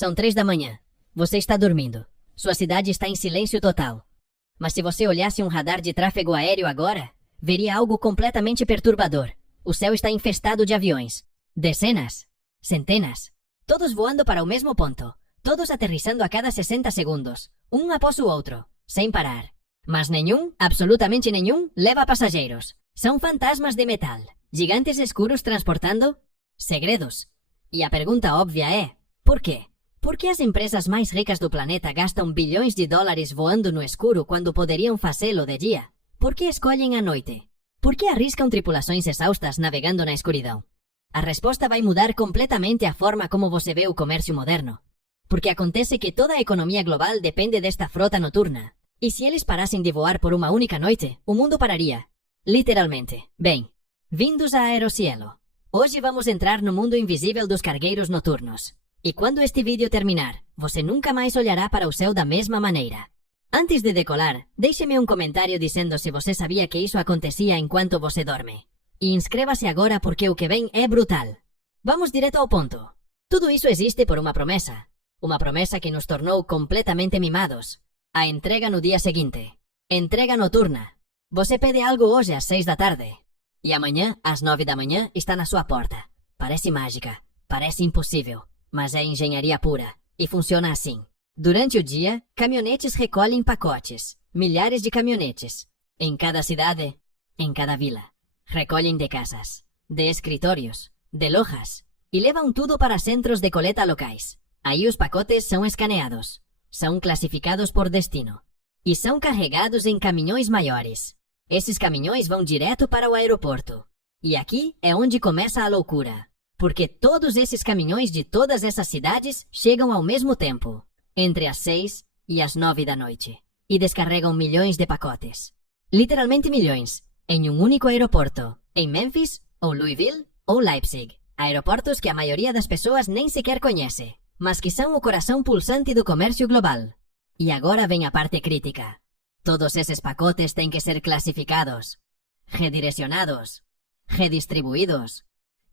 São 3 da manhã. Você está dormindo. Sua cidade está em silêncio total. Mas se você olhasse um radar de tráfego aéreo agora, veria algo completamente perturbador. O céu está infestado de aviões. Dezenas. Centenas. Todos voando para o mesmo ponto. Todos aterrissando a cada 60 segundos. Um após o outro. Sem parar. Mas nenhum, absolutamente nenhum, leva passageiros. São fantasmas de metal. Gigantes escuros transportando segredos. E a pergunta óbvia é: por quê? Por que as empresas mais ricas do planeta gastam bilhões de dólares voando no escuro quando poderiam fazê-lo de dia? Por que escolhem a noite? Por que arriscam tripulações exaustas navegando na escuridão? A resposta vai mudar completamente a forma como você vê o comércio moderno. Porque acontece que toda a economia global depende desta frota noturna. E se eles parassem de voar por uma única noite, o mundo pararia. Literalmente. Bem, vindos a Aerocielo. Hoje vamos entrar no mundo invisível dos cargueiros noturnos. E quando este vídeo terminar, você nunca mais olhará para o céu da mesma maneira. Antes de decolar, deixe-me um comentário dizendo se você sabia que isso acontecia enquanto você dorme. E inscreva-se agora porque o que vem é brutal. Vamos direto ao ponto. Tudo isso existe por uma promessa. Uma promessa que nos tornou completamente mimados. A entrega no dia seguinte. Entrega noturna. Você pede algo hoje às 6 da tarde. E amanhã, às 9 da manhã, está na sua porta. Parece mágica. Parece impossível. Mas é engenharia pura. E funciona assim. Durante o dia, caminhonetes recolhem pacotes. Milhares de caminhonetes. Em cada cidade, em cada vila. Recolhem de casas, de escritórios, de lojas. E levam tudo para centros de coleta locais. Aí os pacotes são escaneados. São classificados por destino. E são carregados em caminhões maiores. Esses caminhões vão direto para o aeroporto. E aqui é onde começa a loucura. Porque todos esses caminhões de todas essas cidades chegam ao mesmo tempo, entre as 6 e as 9 da noite, e descarregam milhões de pacotes. Literalmente milhões, em um único aeroporto, em Memphis, ou Louisville, ou Leipzig. Aeroportos que a maioria das pessoas nem sequer conhece, mas que são o coração pulsante do comércio global. E agora vem a parte crítica. Todos esses pacotes têm que ser classificados, redirecionados, redistribuídos,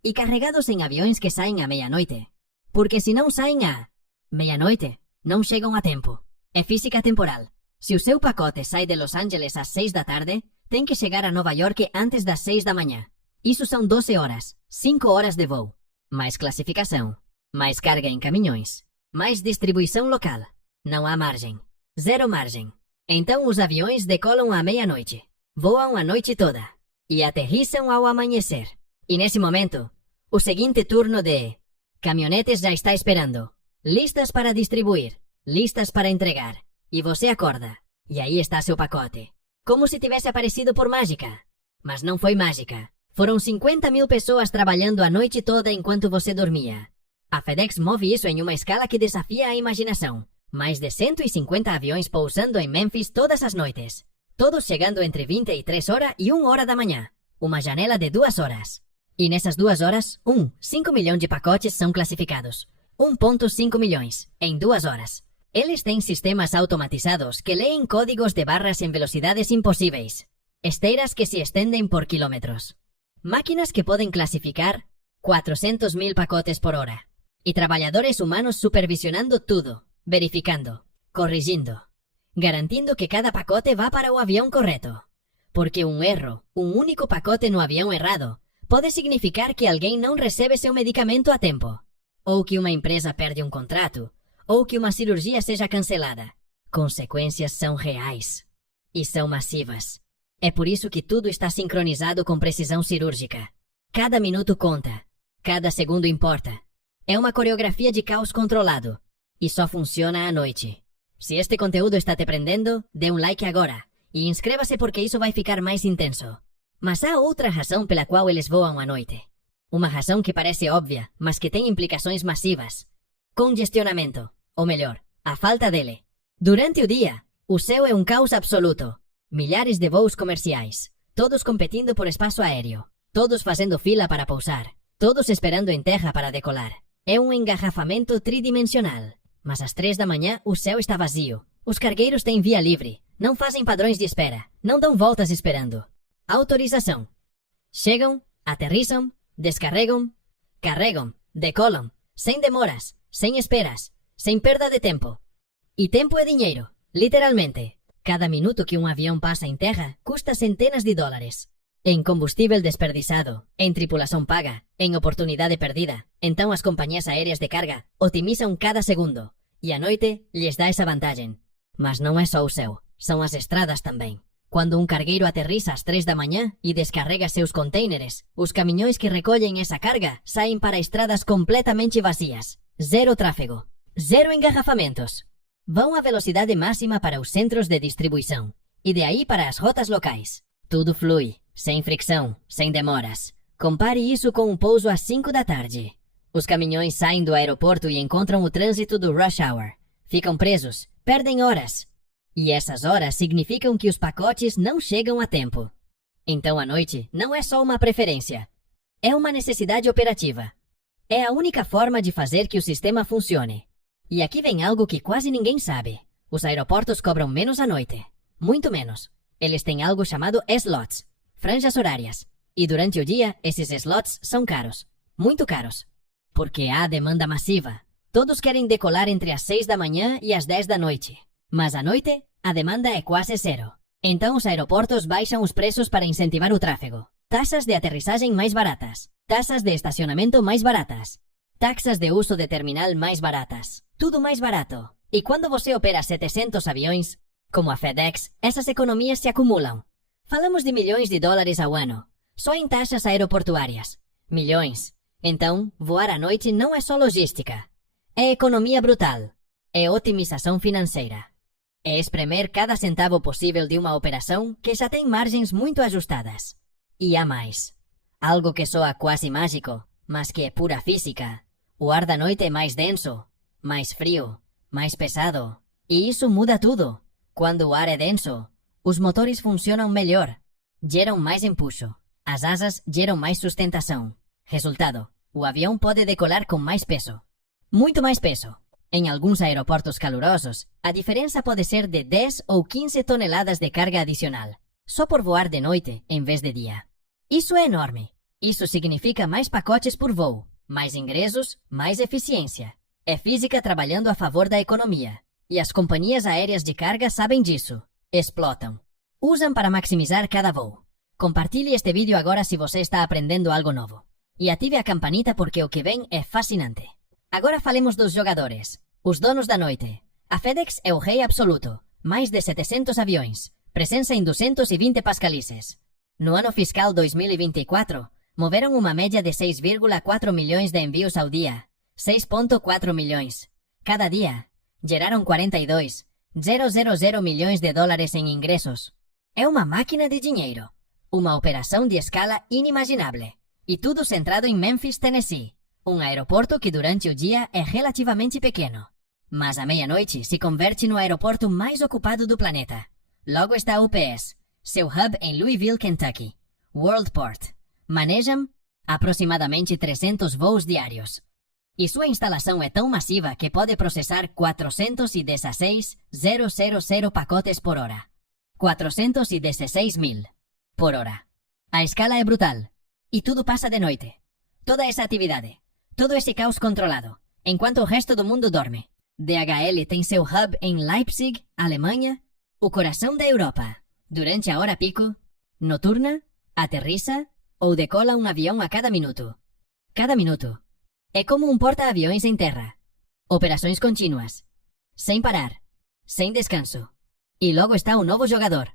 e carregados em aviões que saem à meia-noite. Porque se não saem à meia-noite, não chegam a tempo. É física temporal. Se o seu pacote sai de Los Angeles às 6 da tarde, tem que chegar a Nova York antes das 6 da manhã. Isso são 12 horas, 5 horas de voo. Mais classificação, mais carga em caminhões, mais distribuição local. Não há margem. Zero margem. Então os aviões decolam à meia-noite, voam a noite toda e aterrissam ao amanhecer. E nesse momento, o seguinte turno de caminhonetes já está esperando, listas para distribuir, listas para entregar. E você acorda, e aí está seu pacote. Como se tivesse aparecido por mágica. Mas não foi mágica. Foram 50.000 pessoas trabalhando a noite toda enquanto você dormia. A FedEx move isso em uma escala que desafia a imaginação. Mais de 150 aviões pousando em Memphis todas as noites. Todos chegando entre 23 horas e 1 hora da manhã. Uma janela de 2 horas. E nessas 2 horas, 5 milhões de pacotes são classificados. 1,5 milhões, em 2 horas. Eles têm sistemas automatizados que leem códigos de barras em velocidades impossíveis. Esteiras que se estendem por quilômetros. Máquinas que podem classificar 400.000 pacotes por hora. E trabalhadores humanos supervisionando tudo, verificando, corrigindo, garantindo que cada pacote vá para o avião correto. Porque um erro, um único pacote no avião errado, pode significar que alguém não recebe seu medicamento a tempo, ou que uma empresa perde um contrato, ou que uma cirurgia seja cancelada. Consequências são reais e são massivas. É por isso que tudo está sincronizado com precisão cirúrgica. Cada minuto conta, cada segundo importa. É uma coreografia de caos controlado e só funciona à noite. Se este conteúdo está te prendendo, dê um like agora e inscreva-se porque isso vai ficar mais intenso. Mas há outra razão pela qual eles voam à noite. Uma razão que parece óbvia, mas que tem implicações massivas. Congestionamento, ou melhor, a falta dele. Durante o dia, o céu é um caos absoluto. Milhares de voos comerciais, todos competindo por espaço aéreo, todos fazendo fila para pousar, todos esperando em terra para decolar. É um engarrafamento tridimensional. Mas às 3 da manhã o céu está vazio. Os cargueiros têm via livre, não fazem padrões de espera, não dão voltas esperando. Autorização. Chegam, aterrissam, descarregam, carregam, decolam, sem demoras, sem esperas. sem perda de tempo. E tempo é dinheiro, literalmente. Cada minuto que um avião passa em terra custa centenas de dólares. Em combustível desperdiçado, em tripulação paga, em oportunidade perdida. Então as companhias aéreas de carga otimizam cada segundo. E a noite lhes dá essa vantagem. Mas não é só o céu, são as estradas também. Quando um cargueiro aterriza às 3 da manhã e descarrega seus contêineres, os caminhões que recolhem essa carga saem para estradas completamente vazias. Zero tráfego. Zero engarrafamentos. Vão à velocidade máxima para os centros de distribuição. E de aí para as rotas locais. Tudo flui, sem fricção, sem demoras. Compare isso com um pouso às 5 da tarde. Os caminhões saem do aeroporto e encontram o trânsito do rush hour. Ficam presos, perdem horas. E essas horas significam que os pacotes não chegam a tempo. Então a noite não é só uma preferência. É uma necessidade operativa. É a única forma de fazer que o sistema funcione. E aqui vem algo que quase ninguém sabe. Os aeroportos cobram menos à noite. Muito menos. Eles têm algo chamado slots, franjas horárias. E durante o dia, esses slots são caros. Muito caros. Porque há demanda massiva. Todos querem decolar entre as 6 da manhã e as 10 da noite. Mas à noite, a demanda é quase zero. Então os aeroportos baixam os preços para incentivar o tráfego. Taxas de aterrissagem mais baratas. Taxas de estacionamento mais baratas. Taxas de uso de terminal mais baratas. Tudo mais barato. E quando você opera 700 aviões, como a FedEx, essas economias se acumulam. Falamos de milhões de dólares ao ano. Só em taxas aeroportuárias. Milhões. Então, voar à noite não é só logística. É economia brutal. É otimização financeira. É espremer cada centavo possível de uma operação que já tem margens muito ajustadas. E há mais. Algo que soa quase mágico, mas que é pura física. O ar da noite é mais denso, mais frio, mais pesado. E isso muda tudo. Quando o ar é denso, os motores funcionam melhor. Geram mais empuxo. As asas geram mais sustentação. Resultado, o avião pode decolar com mais peso. Muito mais peso. Em alguns aeroportos calurosos, a diferença pode ser de 10 ou 15 toneladas de carga adicional, só por voar de noite em vez de dia. Isso é enorme. Isso significa mais pacotes por voo, mais ingressos, mais eficiência. É física trabalhando a favor da economia. E as companhias aéreas de carga sabem disso. Explotam. Usam para maximizar cada voo. Compartilhe este vídeo agora se você está aprendendo algo novo. E ative a campanita porque o que vem é fascinante. Agora falemos dos jogadores, os donos da noite. A FedEx é o rei absoluto. Mais de 700 aviões. Presença em 220 pascalices. No ano fiscal 2024, moveram uma média de 6,4 milhões de envios ao dia. 6,4 milhões. Cada dia. Geraram 42,000 milhões de dólares em ingressos. É uma máquina de dinheiro. Uma operação de escala inimaginável. E tudo centrado em Memphis, Tennessee. Um aeroporto que durante o dia é relativamente pequeno. Mas à meia-noite se converte no aeroporto mais ocupado do planeta. Logo está a UPS, seu hub em Louisville, Kentucky. Worldport. Manejam aproximadamente 300 voos diários. E sua instalação é tão massiva que pode processar 416,000 pacotes por hora. 416.000 por hora. A escala é brutal. E tudo passa de noite. Toda essa atividade. Todo esse caos controlado, enquanto o resto do mundo dorme. DHL tem seu hub em Leipzig, Alemanha, o coração da Europa. Durante a hora pico, noturna, aterriza ou decola um avião a cada minuto. Cada minuto. É como um porta-aviões em terra. Operações contínuas. Sem parar. Sem descanso. E logo está o novo jogador.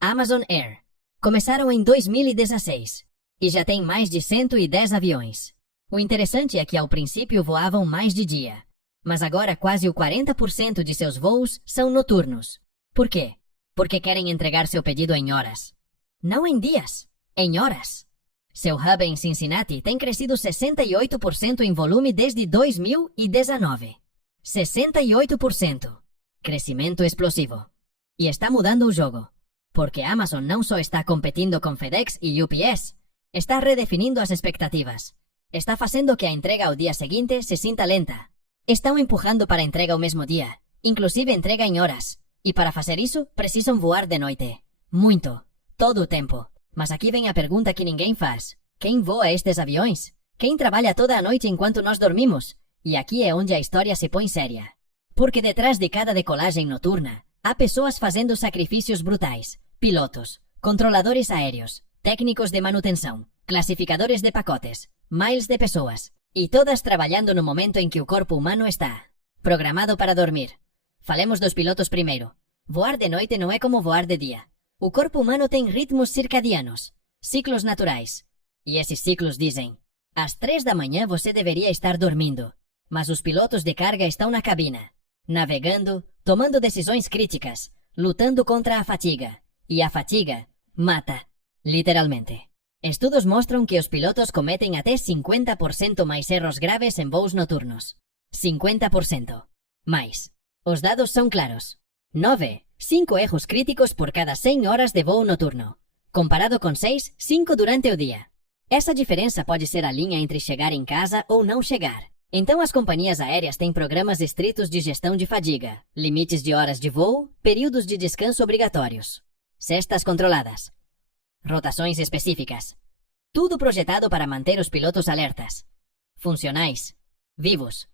Amazon Air. Começaram em 2016 e já tem mais de 110 aviões. O interessante é que ao princípio voavam mais de dia, mas agora quase o 40% de seus voos são noturnos. Por quê? Porque querem entregar seu pedido em horas. Não em dias, em horas. Seu hub em Cincinnati tem crescido 68% em volume desde 2019. 68%. Crescimento explosivo. E está mudando o jogo. Porque Amazon não só está competindo com FedEx e UPS, está redefinindo as expectativas. Está fazendo que a entrega ao dia seguinte se sinta lenta. Estão empurrando para a entrega ao mesmo dia, inclusive entrega em horas. E para fazer isso, precisam voar de noite. Muito. Todo o tempo. Mas aqui vem a pergunta que ninguém faz. Quem voa estes aviões? Quem trabalha toda a noite enquanto nós dormimos? E aqui é onde a história se põe séria. Porque detrás de cada decolagem noturna, há pessoas fazendo sacrifícios brutais. Pilotos, controladores aéreos, técnicos de manutenção, classificadores de pacotes, miles de pessoas, e todas trabalhando no momento em que o corpo humano está programado para dormir. Falemos dos pilotos primeiro. Voar de noite não é como voar de dia. O corpo humano tem ritmos circadianos, ciclos naturais. E esses ciclos dizem: às 3 da manhã você deveria estar dormindo. Mas os pilotos de carga estão na cabina, navegando, tomando decisões críticas, lutando contra a fatiga. E a fatiga mata, literalmente. Estudos mostram que os pilotos cometem até 50% mais erros graves em voos noturnos. 50%. Mais. Os dados são claros. 5 erros críticos por cada 100 horas de voo noturno. Comparado com 5 durante o dia. Essa diferença pode ser a linha entre chegar em casa ou não chegar. Então as companhias aéreas têm programas estritos de gestão de fadiga, limites de horas de voo, períodos de descanso obrigatórios, cestas controladas, rotações específicas. Tudo projetado para manter os pilotos alertas, funcionais, vivos.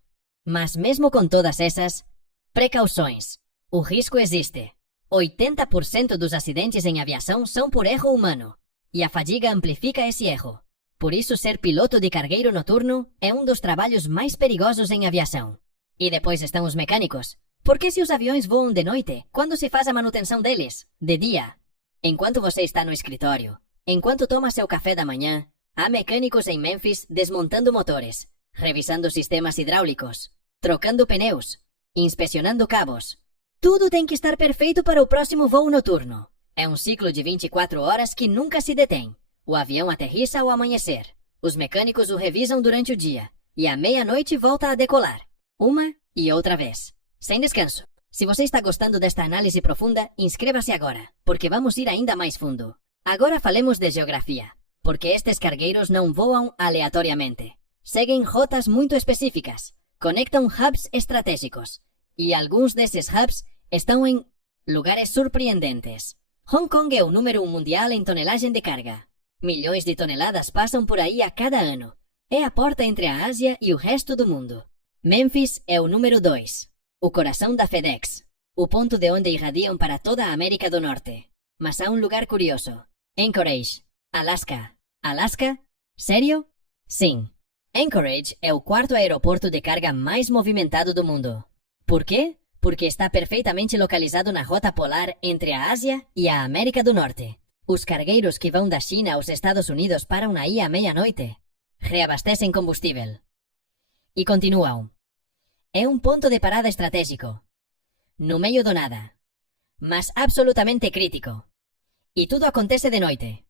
Mas mesmo com todas essas precauções, o risco existe. 80% dos acidentes em aviação são por erro humano, e a fadiga amplifica esse erro. Por isso, ser piloto de cargueiro noturno é um dos trabalhos mais perigosos em aviação. E depois estão os mecânicos. Porque se os aviões voam de noite, quando se faz a manutenção deles? De dia. Enquanto você está no escritório, enquanto toma seu café da manhã, há mecânicos em Memphis desmontando motores, revisando sistemas hidráulicos, trocando pneus, inspecionando cabos. Tudo tem que estar perfeito para o próximo voo noturno. É um ciclo de 24 horas que nunca se detém. O avião aterrissa ao amanhecer. Os mecânicos o revisam durante o dia. E à meia-noite volta a decolar. Uma e outra vez. Sem descanso. Se você está gostando desta análise profunda, inscreva-se agora, porque vamos ir ainda mais fundo. Agora falemos de geografia. Porque estes cargueiros não voam aleatoriamente. Seguem rotas muito específicas. Conectam hubs estratégicos. E alguns desses hubs estão em lugares surpreendentes. Hong Kong é o número 1 mundial em tonelagem de carga. Milhões de toneladas passam por aí a cada ano. É a porta entre a Ásia e o resto do mundo. Memphis é o número 2. O coração da FedEx. O ponto de onde irradiam para toda a América do Norte. Mas há um lugar curioso. Anchorage, Alaska. Alaska? Sério? Sim. Anchorage é o 4º aeroporto de carga mais movimentado do mundo. Por quê? Porque está perfeitamente localizado na rota polar entre a Ásia e a América do Norte. Os cargueiros que vão da China aos Estados Unidos param aí à meia-noite. Reabastecem combustível. E continuam. É um ponto de parada estratégico. No meio do nada. Mas absolutamente crítico. E tudo acontece de noite.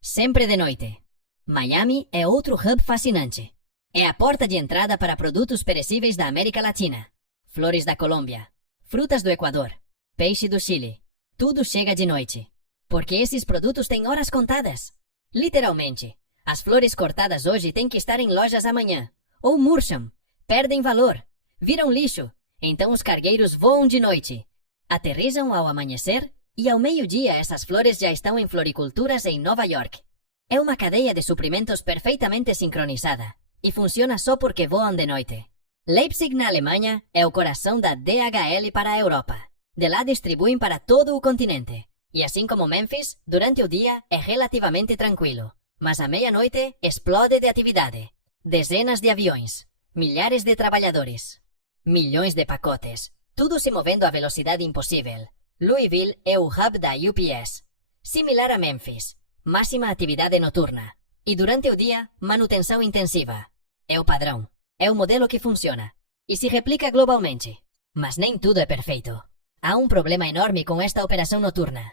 Sempre de noite. Miami é outro hub fascinante. É a porta de entrada para produtos perecíveis da América Latina. Flores da Colômbia, frutas do Equador, peixe do Chile. Tudo chega de noite. Porque esses produtos têm horas contadas. Literalmente. As flores cortadas hoje têm que estar em lojas amanhã. Ou murcham, perdem valor, viram lixo. Então os cargueiros voam de noite. Aterrissam ao amanhecer e ao meio-dia essas flores já estão em floriculturas em Nova York. É uma cadeia de suprimentos perfeitamente sincronizada. E funciona só porque voam de noite. Leipzig, na Alemanha, é o coração da DHL para a Europa. De lá distribuem para todo o continente. E assim como Memphis, durante o dia é relativamente tranquilo. Mas à meia-noite explode de atividade. Dezenas de aviões, milhares de trabalhadores, milhões de pacotes, tudo se movendo a velocidade impossível. Louisville é o hub da UPS. Similar a Memphis, máxima atividade noturna. E durante o dia, manutenção intensiva. É o padrão. É o modelo que funciona. E se replica globalmente. Mas nem tudo é perfeito. Há um problema enorme com esta operação noturna.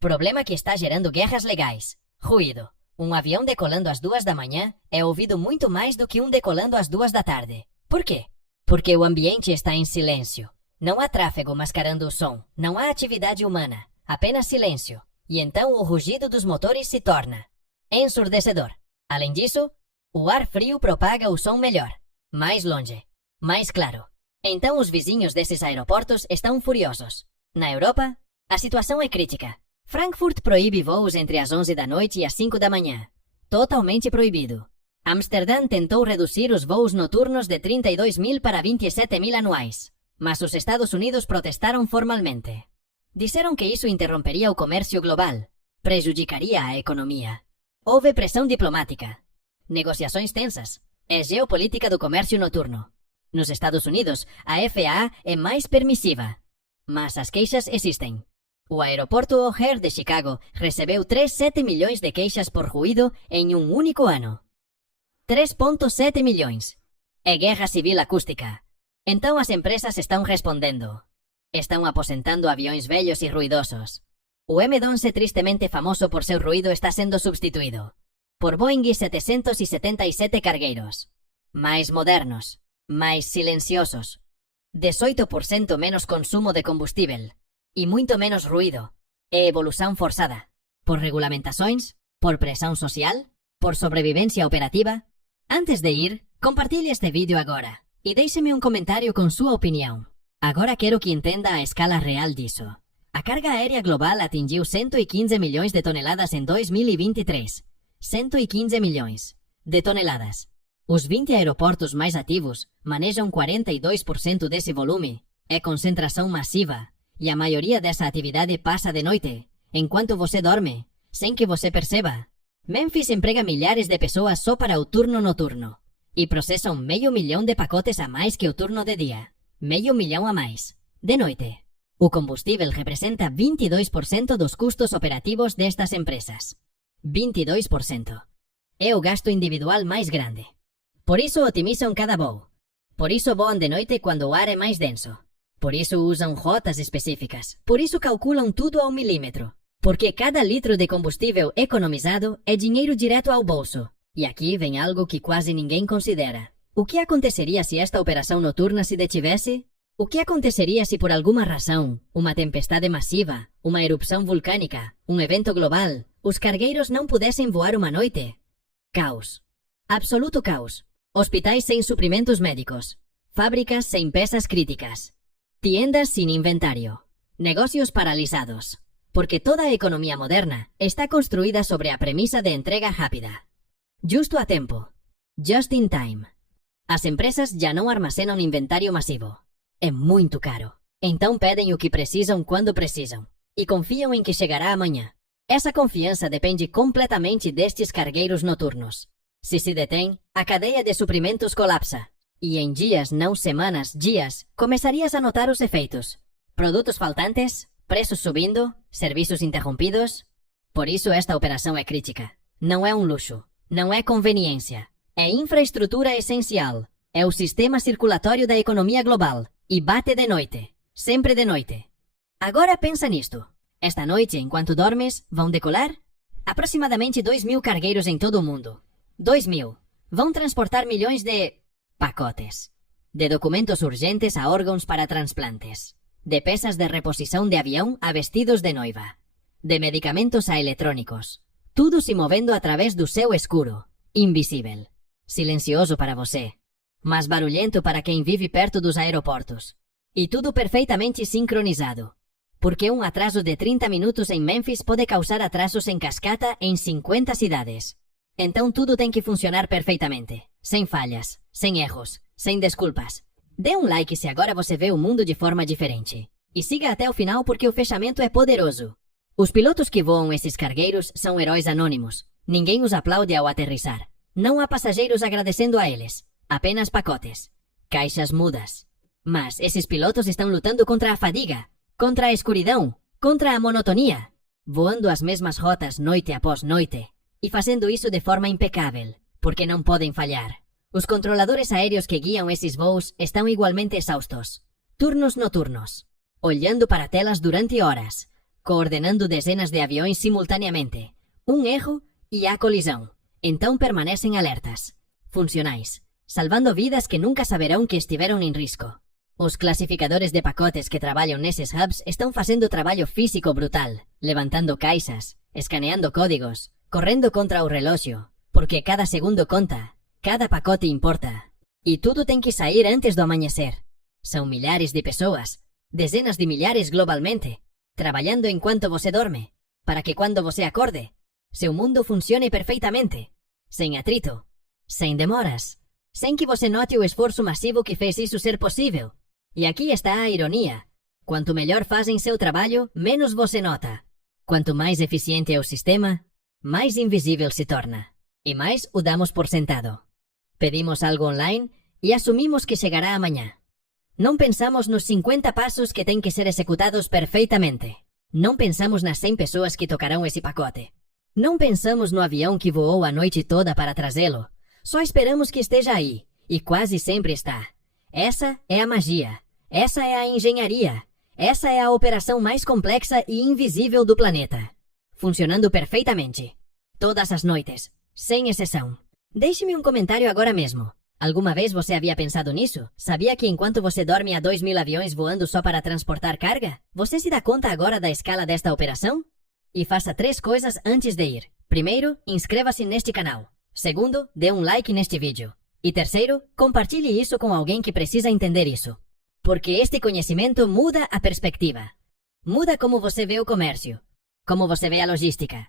Problema que está gerando guerras legais. Ruído. Um avião decolando às 2 da manhã é ouvido muito mais do que um decolando às 2 da tarde. Por quê? Porque o ambiente está em silêncio. Não há tráfego mascarando o som. Não há atividade humana. Apenas silêncio. E então o rugido dos motores se torna ensurdecedor. Além disso, o ar frio propaga o som melhor, mais longe, mais claro. Então os vizinhos desses aeroportos estão furiosos. Na Europa, a situação é crítica. Frankfurt proíbe voos entre as 11 da noite e as 5 da manhã. Totalmente proibido. Amsterdã tentou reduzir os voos noturnos de 32.000 para 27.000 anuais, mas os Estados Unidos protestaram formalmente. Disseram que isso interromperia o comércio global, prejudicaria a economia. Houve pressão diplomática, negociações tensas, e geopolítica do comércio noturno. Nos Estados Unidos, a FAA é mais permissiva, mas as queixas existem. O aeroporto O'Hare de Chicago recebeu 3,7 milhões de queixas por ruído em um único ano. 3,7 milhões. É guerra civil acústica. Então as empresas estão respondendo. Estão aposentando aviões velhos e ruidosos. O M-11 tristemente famoso por seu ruído está sendo substituído por Boeing 777 cargueiros. Mais modernos, mais silenciosos. 18% menos consumo de combustível. E muito menos ruído. É evolução forçada. Por regulamentações? Por pressão social? Por sobrevivência operativa? Antes de ir, compartilhe este vídeo agora. E deixe-me um comentário com sua opinião. Agora quero que entenda a escala real disso. A carga aérea global atingiu 115 milhões de toneladas em 2023. 115 milhões de toneladas. Os 20 aeroportos mais ativos manejam 42% desse volume. É concentração massiva. E a maioria dessa atividade passa de noite, enquanto você dorme, sem que você perceba. Memphis emprega milhares de pessoas só para o turno noturno. E processam 500 mil de pacotes a mais que o turno de dia. 500 mil a mais. De noite. O combustível representa 22% dos custos operativos destas empresas. 22%. É o gasto individual mais grande. Por isso otimizam cada voo. Por isso voam de noite quando o ar é mais denso. Por isso usam rotas específicas. Por isso calculam tudo ao milímetro. Porque cada litro de combustível economizado é dinheiro direto ao bolso. E aqui vem algo que quase ninguém considera. O que aconteceria se esta operação noturna se detivesse? O que aconteceria se por alguma razão, uma tempestade massiva, uma erupção vulcânica, um evento global, os cargueiros não pudessem voar uma noite? Caos. Absoluto caos. Hospitais sem suprimentos médicos. Fábricas sem peças críticas. Tiendas sin inventario. Negocios paralisados. Porque toda a economia moderna está construída sobre a premissa de entrega rápida. Justo a tempo. Just in time. As empresas já não armazenam inventário massivo. É muito caro. Então pedem o que precisam quando precisam. E confiam em que chegará amanhã. Essa confiança depende completamente destes cargueiros noturnos. Se detém, a cadeia de suprimentos colapsa. E em dias, não semanas, dias, começarias a notar os efeitos. Produtos faltantes, preços subindo, serviços interrompidos. Por isso esta operação é crítica. Não é um luxo. Não é conveniência. É infraestrutura essencial. É o sistema circulatório da economia global. E bate de noite. Sempre de noite. Agora pensa nisto. Esta noite, enquanto dormes, vão decolar? Aproximadamente 2.000 cargueiros em todo o mundo. 2.000. Vão transportar milhões de pacotes. De documentos urgentes a órgãos para transplantes. De peças de reposição de avião a vestidos de noiva. De medicamentos a eletrônicos. Tudo se movendo através do céu escuro. Invisível. Silencioso para você. Mas barulhento para quem vive perto dos aeroportos. E tudo perfeitamente sincronizado. Porque um atraso de 30 minutos em Memphis pode causar atrasos em cascata em 50 cidades. Então tudo tem que funcionar perfeitamente. Sem falhas, sem erros, sem desculpas. Dê um like se agora você vê o mundo de forma diferente. E siga até o final porque o fechamento é poderoso. Os pilotos que voam esses cargueiros são heróis anônimos. Ninguém os aplaude ao aterrissar. Não há passageiros agradecendo a eles. Apenas pacotes. Caixas mudas. Mas esses pilotos estão lutando contra a fadiga, contra a escuridão, contra a monotonia. Voando as mesmas rotas noite após noite. E fazendo isso de forma impecável. Porque não podem falhar. Os controladores aéreos que guiam esses voos estão igualmente exaustos. Turnos noturnos. Olhando para telas durante horas. Coordenando dezenas de aviões simultaneamente. Um erro e há colisão. Então permanecem alertas. Funcionais. Salvando vidas que nunca saberão que estiveram em risco. Os classificadores de pacotes que trabalham nesses hubs estão fazendo trabalho físico brutal. Levantando caixas. Escaneando códigos. Correndo contra o relógio. Porque cada segundo conta. Cada pacote importa. E tudo tem que sair antes do amanhecer. São milhares de pessoas. Dezenas de milhares globalmente. Trabalhando enquanto você dorme. Para que quando você acorde, seu mundo funcione perfeitamente. Sem atrito. sem demoras, sem que você note o esforço massivo que fez isso ser possível. E aqui está a ironia. Quanto melhor fazem seu trabalho, menos você nota. Quanto mais eficiente é o sistema, mais invisível se torna. E mais o damos por sentado. Pedimos algo online e assumimos que chegará amanhã. Não pensamos nos 50 passos que têm que ser executados perfeitamente. Não pensamos nas 100 pessoas que tocarão esse pacote. Não pensamos no avião que voou a noite toda para trazê-lo. Só esperamos que esteja aí. E quase sempre está. Essa é a magia. Essa é a engenharia. Essa é a operação mais complexa e invisível do planeta. Funcionando perfeitamente. Todas as noites. Sem exceção. Deixe-me um comentário agora mesmo. Alguma vez você havia pensado nisso? Sabia que enquanto você dorme há 2.000 aviões voando só para transportar carga? Você se dá conta agora da escala desta operação? E faça 3 coisas antes de ir. Primeiro, inscreva-se neste canal. Segundo, dê um like neste vídeo. E terceiro, compartilhe isso com alguém que precisa entender isso. Porque este conhecimento muda a perspectiva. Muda como você vê o comércio. Como você vê a logística.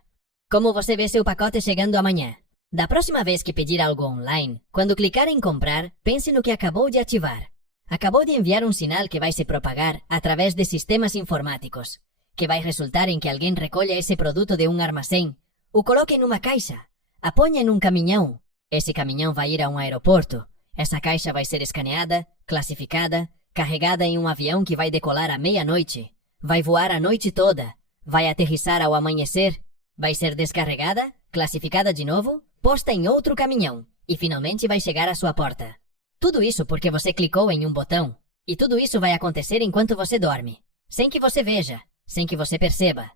Como você vê seu pacote chegando amanhã. Da próxima vez que pedir algo online, quando clicar em comprar, pense no que acabou de ativar. Acabou de enviar um sinal que vai se propagar através de sistemas informáticos, que vai resultar em que alguém recolha esse produto de um armazém, o coloque numa caixa, a ponha em um caminhão. Esse caminhão vai ir a um aeroporto. Essa caixa vai ser escaneada, classificada, carregada em um avião que vai decolar à meia-noite, vai voar a noite toda, vai aterrissar ao amanhecer, vai ser descarregada, classificada de novo, posta em outro caminhão e finalmente vai chegar à sua porta. Tudo isso porque você clicou em um botão. E tudo isso vai acontecer enquanto você dorme, sem que você veja, sem que você perceba.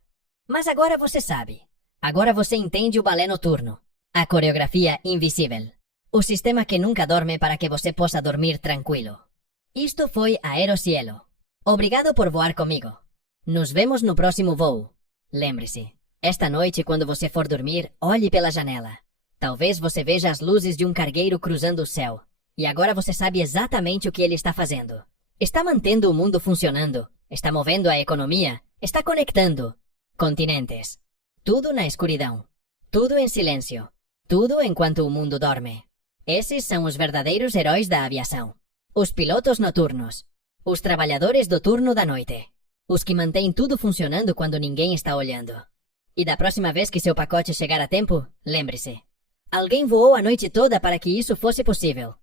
Mas agora você sabe. Agora você entende o balé noturno, a coreografia invisível, o sistema que nunca dorme para que você possa dormir tranquilo. Isto foi Aerocielo. Obrigado por voar comigo. Nos vemos no próximo voo. Lembre-se, esta noite quando você for dormir, olhe pela janela. Talvez você veja as luzes de um cargueiro cruzando o céu. E agora você sabe exatamente o que ele está fazendo. Está mantendo o mundo funcionando. Está movendo a economia. Está conectando continentes. Tudo na escuridão. Tudo em silêncio. Tudo enquanto o mundo dorme. Esses são os verdadeiros heróis da aviação. Os pilotos noturnos. Os trabalhadores do turno da noite. Os que mantêm tudo funcionando quando ninguém está olhando. E da próxima vez que seu pacote chegar a tempo, lembre-se. Alguém voou a noite toda para que isso fosse possível.